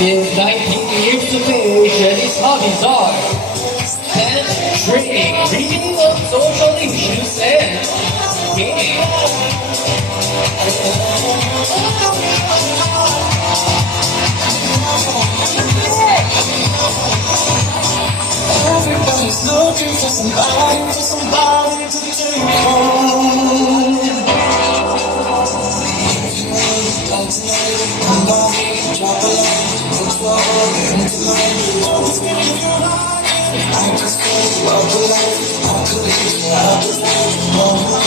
In 19 years of age, and his hobbies are stand training, reading on social issues, and gaming. Everybody's looking for somebody to take home. Drop a line, control, into line. Always giving you a I just feel love the life. I could live, I just live.